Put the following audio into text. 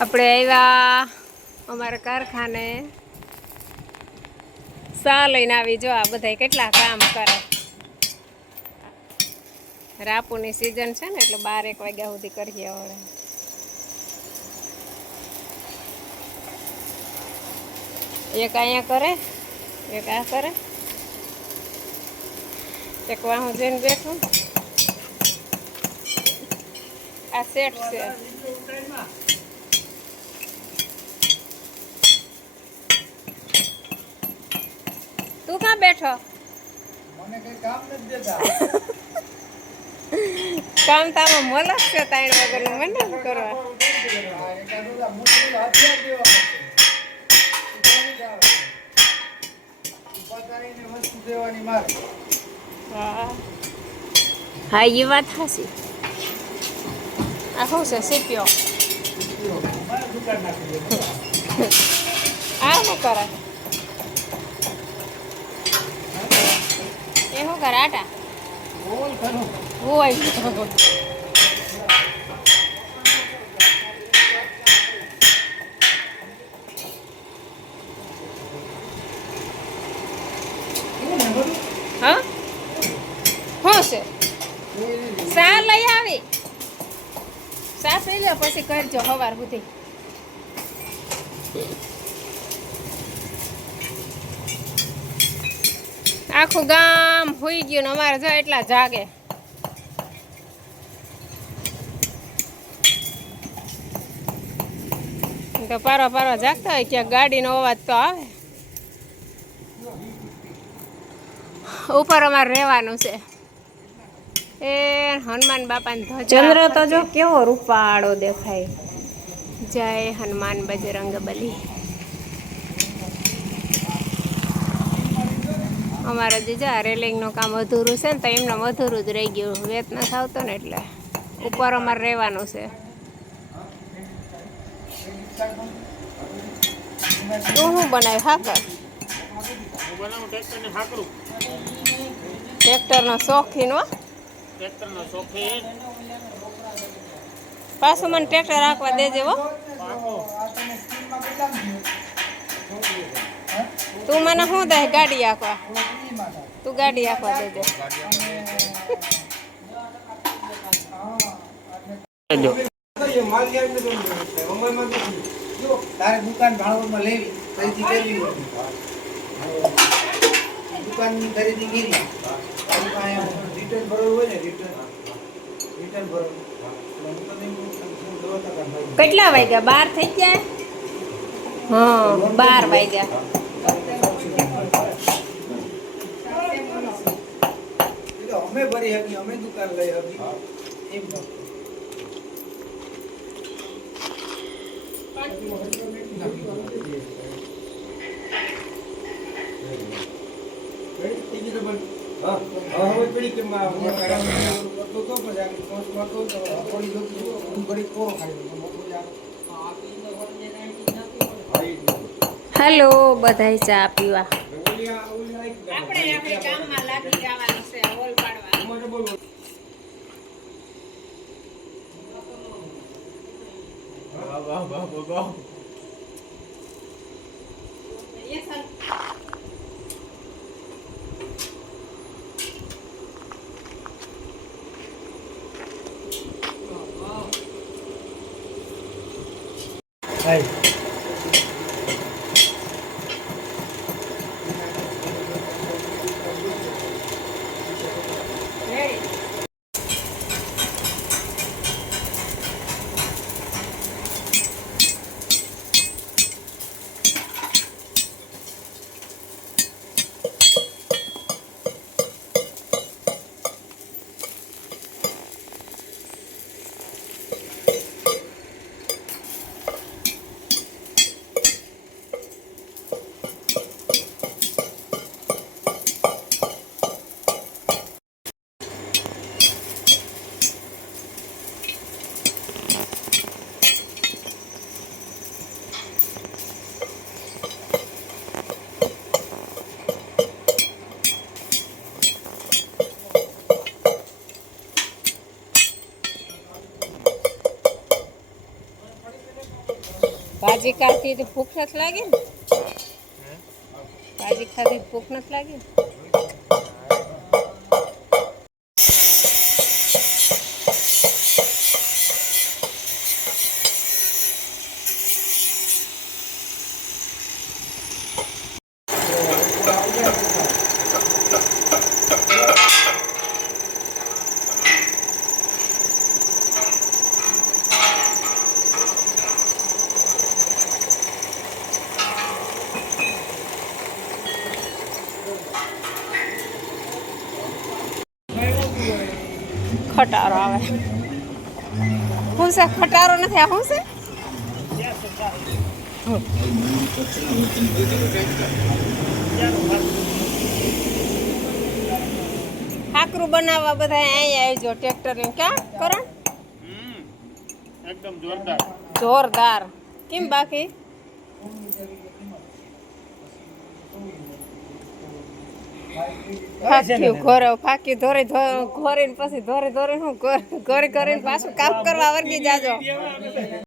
આપણે આવ્યા અમારા કારખાને. સા લઈને આવી, જો આ બધા કેટલા કામ કરે. રાપુની સિઝન છે ને, એટલે બાર એક વાગ્યા સુધી કરીએ હવે. એક અહીંયા કરે, એક આ કરે. એક વાહું જઈને બેઠું. આ સેટ છે. તું ક્યાં બેઠો? મને કઈ કામ નથી દેતા. કામ તામાં મોલક છે તાણ વગરનું. મને શું કરવા. હા. એ વાત હાસી આ શું છે સીપીઓ? આ શું કરે શું હા? શું છે? લઈ આવી. સા પી લો પછી કરજો સવાર સુધી. આખું ગામ હોઈ ગયું ને અમારે જો એટલા જાગે. તો પારો પારો જાગતા હોય ક્યાંક ગાડીનો અવાજ તો આવે. ઉપર અમારે રહેવાનું છે. એ હનુમાન બાપાને ચંદ્ર તો જો કેવો રૂપાળો દેખાય. જય હનુમાન બજરંગ બલી અમારે જે રેલિંગનું કામ અધૂરું છે ને તો એમને અધૂરું જ રહી ગયું. વેત ન આવતો ને એટલે ઉપર અમારે રહેવાનું છે. તું શું બનાવ્યું? હાકરું? ટ્રેક્ટરનો શોખીન હો. ટ્રેક્ટરનો શોખીન પાછું મને ટ્રેક્ટર રાખવા દેજે હો પાકો આ તમે સ્કીમમાં કેટલા તું મને શું દે? ગાડી આખવા ફ્રીમાં થાય તું ગાડી આખવા દેજે. જો તારે દુકાન ભાડવડમાં લેવી ખરીદી કરવી હોય દુકાનની ખરીદી કરી તારી પાસે રિટર્ન ભરવું હોય ને રિટર્ન રિટર્ન ભરવું એટલે હું તને એમ કહું છું, દવા ટકા ભાઈ. કેટલા વાગ્યા? બાર થઈ ગયા? હા બાર વાગ્યા એટલે અમે ભરી શકીએ અમે દુકાન લઈ શકીએ એમ કહું. હા, હા, હવે પેલી કે માં કરતો તો પછી આગળ પોસ્ટ કરતો તો થોડી જોતી હું ભરી હતી અમે દુકાન લઈ હતી. આવે. હેલો બધાય ચા પીવા. ઓલી આ- ઓલી આ- આપણે આપણે કામમાં લાગી જવાનું. vâng vâng vâng vâng Hey. ભાજી ખાતી ભૂખ નથી લાગી ને? ભાજી ખાતી ભૂખ નથી લાગી ખટારો આવે. શું છે? ખટારો નથી આ શું છે? ખાકરું બનાવવા બધા અહીંયા આવજો ટ્રેક્ટર ને ક્યાં? કરણ? હમ એકદમ જોરદાર. જોરદાર. કેમ બાકી? ફાક્યું ઘોરે ફાકી ધોરી ધોરીને પછી ધોરી ધોરે શું ઘોરી કરીને પાછું કામ કરવા વર્ગી જાજો.